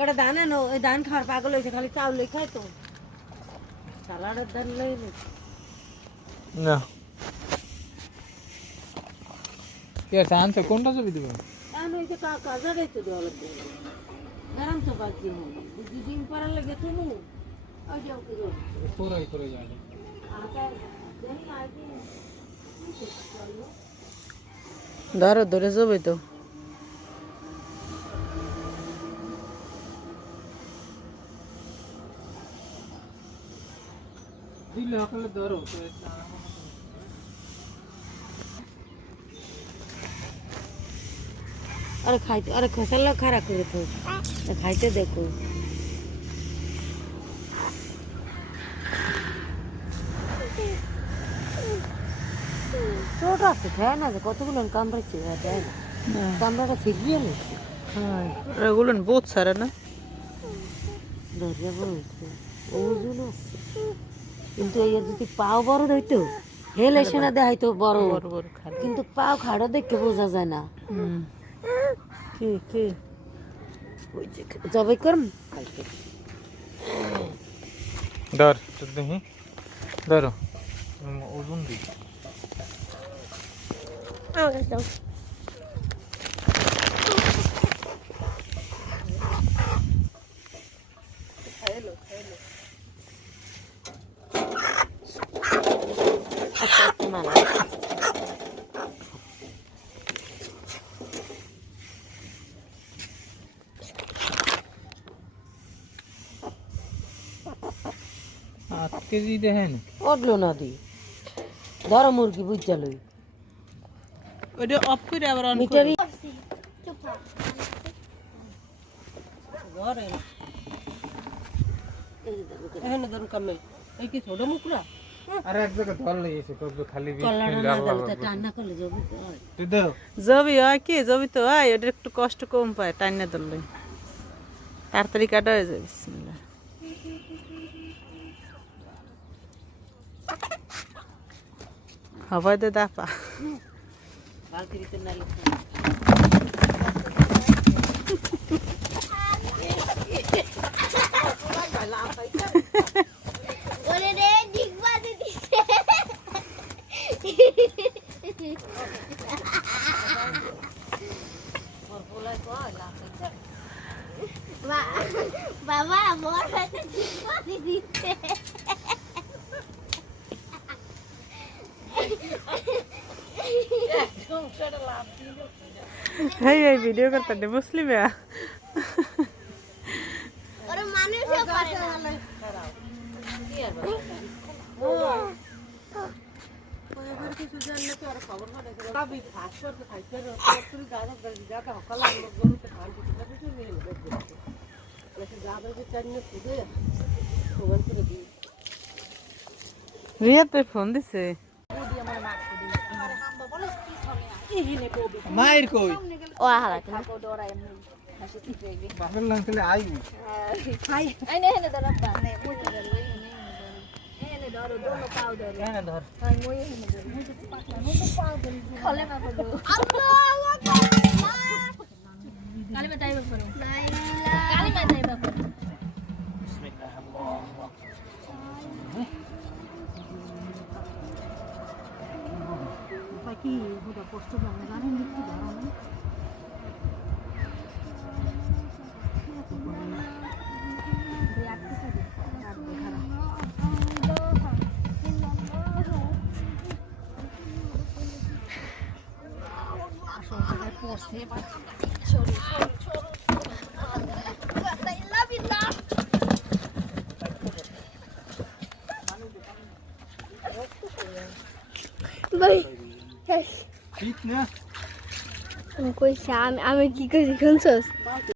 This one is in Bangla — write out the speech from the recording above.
কটা ধান আনো, ওই ধান খাওয়ার পাগল হয়েছে, খালি চাউলই খায় তো। সালাডের ধান লই না কি আছে আনছে কোনটা ছবি দিবেন এখন ওই যে কাজা গাইতে দেওয়া লাগবে গরম তো বাকি দুদিন পরার লাগে তুমি ওই যে পুরো যাবে ধরো ধরে যাবে তো দিলে হকলে ধরো আরে খাইতে আরে খসাল্লা খারাপ করে তো খাইতে দেখো ছোট আছে খায় না যে কতগুলো কামড়াচ্ছে দেয় না কামড়াটা ছিড়িয়ে নিচ্ছে এগুলো বহুত সারা না ধরিয়া বলছে ওজন আছে কিন্তু এই যদি পাও বড় হইতো হেল এসে না দেখাইতো বড় কিন্তু পাও খাড়ো দেখে বোঝা যায় না কি কি ওই যে জবাই করম ধর দেখি ধরো ওজন দি কেজি দেখেন উঠলো না দি ধরো মুরগি বুঝা লই ওইটা অফ করে আবার অন মিটারি এখানে ধরুন কামে এই কি ছোট মুকরা আর এক জায়গা ধর লইছে কত খালি কল্লাটা না দিলে টান্না করলে যাবে তুই দাও জবি হয় কি জবি তো হয় ওটা একটু কষ্ট কম পায় টাইনা ধরলে তাড়াতাড়ি কাটা হয়ে যায় বিসমিল্লাহ হবাই দে দাপা বালতিতে নালে ওরে রে দিগবা দিছে বাবা মোর হাতে দিগবা দিছে হেই এই ভিডিও করতে দে মুসলিম ওরে মানুষও পারে না কিছু জানলে তো আর খবর পাঠাই কাবি ফাঁসর খাইতে তুই গাছ গাছ হকাল গরুতে খান কিছু নিয়ে নেবে যাবে যে চাইনে খুদে ওখান করে দিই রিয়া তো ফোন দিছে মায়ের কই ও হালা তুমি বাপের নাম খেলে আই খাই এই নে নে দরবা নে মুই ধর লই নে ধরো দোনো পাও ধরো এনে ধর হাই মই নে ধরো মুই তো পাও ধরি খলে না পড়ো আল্লাহু আকবার কালি মে টাইম করো লা ইলাহা কালি মে টাইম করো বিসমিল্লাহ বাকি ওটা কষ্ট পাবে জানেন একটু ধরো না ভাই ঠিক না আমি কইছি আমি কি কইছি শুনছস